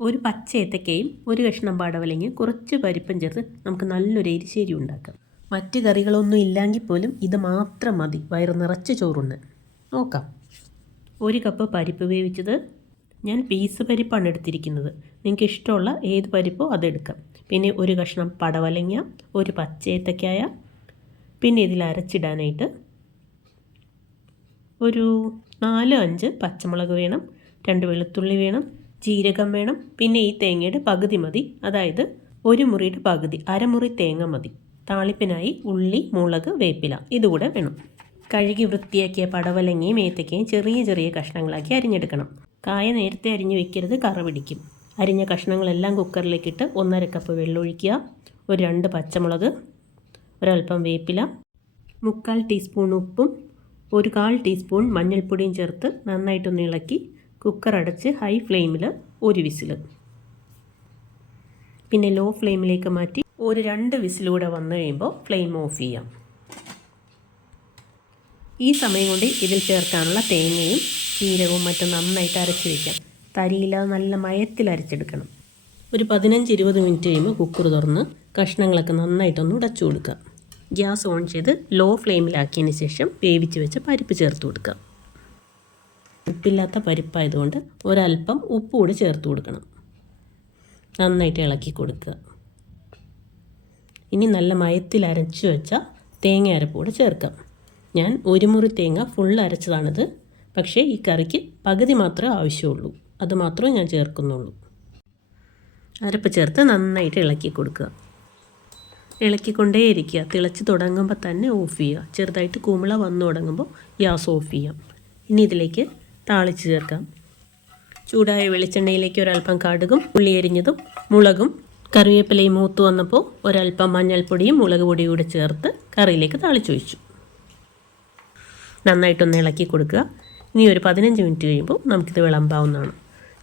ഒരു പച്ച ഏത്തക്കയും ഒരു കഷ്ണം പടവലങ്ങയും കുറച്ച് പരിപ്പും ചേർത്ത് നമുക്ക് നല്ലൊരു എരിശ്ശേരി ഉണ്ടാക്കാം. മറ്റ് കറികളൊന്നും ഇല്ലെങ്കിൽ പോലും ഇത് മാത്രം മതി വയറ് നിറച്ച് ചോറുണ്ണാൻ. നോക്കാം. 1 കപ്പ് പരിപ്പ് വേവിച്ചത്. ഞാൻ പീസ് പരിപ്പാണ് എടുത്തിരിക്കുന്നത്. നിങ്ങൾക്ക് ഇഷ്ടമുള്ള ഏത് പരിപ്പോ അതെടുക്കാം. പിന്നെ ഒരു കഷ്ണം പടവലങ്ങ, ഒരു പച്ച ഏത്തക്കായ, പിന്നെ ഇതിൽ അരച്ചിടാനായിട്ട് ഒരു 4-5 പച്ചമുളക് വേണം, 2 വെളുത്തുള്ളി വേണം, ജീരകം വേണം, പിന്നെ ഈ തേങ്ങയുടെ പകുതി മതി, അതായത് 1 മുറിയുടെ പകുതി, അരമുറി തേങ്ങ മതി. താളിപ്പിനായി ഉള്ളി, മുളക്, വേപ്പില ഇതുകൂടെ വേണം. കഴുകി വൃത്തിയാക്കിയ പടവലങ്ങയും ഏത്തക്കയും ചെറിയ ചെറിയ കഷ്ണങ്ങളാക്കി അരിഞ്ഞെടുക്കണം. കായ നേരത്തെ അരിഞ്ഞു വെക്കരുത്, കറ പിടിക്കും. അരിഞ്ഞ കഷ്ണങ്ങളെല്ലാം കുക്കറിലേക്കിട്ട് 1.5 കപ്പ് വെള്ളം ഒഴിക്കുക. ഒരു 2 പച്ചമുളക്, ഒരൽപ്പം വേപ്പില, 3/4 ടീസ്പൂൺ ഉപ്പും 1/4 ടീസ്പൂൺ മഞ്ഞൾപ്പൊടിയും ചേർത്ത് നന്നായിട്ടൊന്ന് ഇളക്കി കുക്കർ അടച്ച് ഹൈ ഫ്ലെയിമിൽ 1 വിസിൽ, പിന്നെ ലോ ഫ്ലെയിമിലേക്ക് മാറ്റി ഒരു 2 വിസിലൂടെ വന്നു കഴിയുമ്പോൾ ഫ്ലെയിം ഓഫ് ചെയ്യാം. ഈ സമയം കൊണ്ട് ഇതിൽ ചേർക്കാനുള്ള തേങ്ങയും ജീരകവും മറ്റും നന്നായിട്ട് അരച്ച് വയ്ക്കാം. തരിയില്ലാതെ നല്ല മയത്തിൽ അരച്ചെടുക്കണം. ഒരു 15-20 മിനിറ്റ് കഴിയുമ്പോൾ കുക്കർ തുറന്ന് കഷ്ണങ്ങളൊക്കെ നന്നായിട്ടൊന്ന് ഉടച്ചു കൊടുക്കുക. ഗ്യാസ് ഓൺ ചെയ്ത് ലോ ഫ്ലെയിമിലാക്കിയതിന് ശേഷം വേവിച്ച് വെച്ച പരിപ്പ് ചേർത്ത് കൊടുക്കുക. ഉപ്പില്ലാത്ത പരിപ്പായതുകൊണ്ട് ഒരൽപ്പം ഉപ്പ് കൂടി ചേർത്ത് കൊടുക്കണം. നന്നായിട്ട് ഇളക്കി കൊടുക്കുക. ഇനി നല്ല മയത്തിൽ അരച്ച് വെച്ച തേങ്ങ അരപ്പ് കൂടെ ചേർക്കാം. ഞാൻ 1 മുറി തേങ്ങ ഫുൾ അരച്ചതാണിത്. പക്ഷേ ഈ കറിക്ക് പകുതി മാത്രമേ ആവശ്യമുള്ളൂ, അത് മാത്രമേ ഞാൻ ചേർക്കുന്നുള്ളൂ. അരപ്പ് ചേർത്ത് നന്നായിട്ട് ഇളക്കി കൊടുക്കുക. ഇളക്കിക്കൊണ്ടേയിരിക്കുക. തിളച്ച് തുടങ്ങുമ്പോൾ തന്നെ ഓഫ് ചെയ്യുക. ചെറുതായിട്ട് കുമിള വന്നു തുടങ്ങുമ്പോൾ ഗ്യാസ് ഓഫ് ചെയ്യാം. ഇനി ഇതിലേക്ക് താളിച്ച് ചേർക്കാം. ചൂടായ വെളിച്ചെണ്ണയിലേക്ക് ഒരൽപ്പം കടുകും ഉള്ളി അരിഞ്ഞതും മുളകും കറിവേപ്പിലയും മൂത്ത് വന്നപ്പോൾ ഒരൽപ്പം മഞ്ഞൾപ്പൊടിയും മുളക് പൊടിയും കൂടെ ചേർത്ത് കറിയിലേക്ക് താളിച്ചൊഴിച്ചു. നന്നായിട്ടൊന്ന് ഇളക്കി കൊടുക്കുക. ഇനി ഒരു 15 മിനിറ്റ് കഴിയുമ്പോൾ നമുക്കിത് വിളമ്പാവുന്നതാണ്.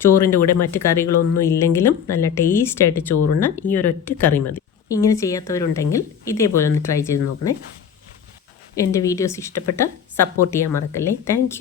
ചോറിൻ്റെ കൂടെ മറ്റ് കറികളൊന്നും ഇല്ലെങ്കിലും നല്ല ടേസ്റ്റായിട്ട് ചോറുണ്ണാൻ ഈ ഒരൊറ്റ കറി മതി. ഇങ്ങനെ ചെയ്യാത്തവരുണ്ടെങ്കിൽ ഇതേപോലെ ഒന്ന് ട്രൈ ചെയ്ത് നോക്കണേ. എൻ്റെ വീഡിയോസ് ഇഷ്ടപ്പെട്ടാൽ സപ്പോർട്ട് ചെയ്യാൻ മറക്കല്ലേ. താങ്ക്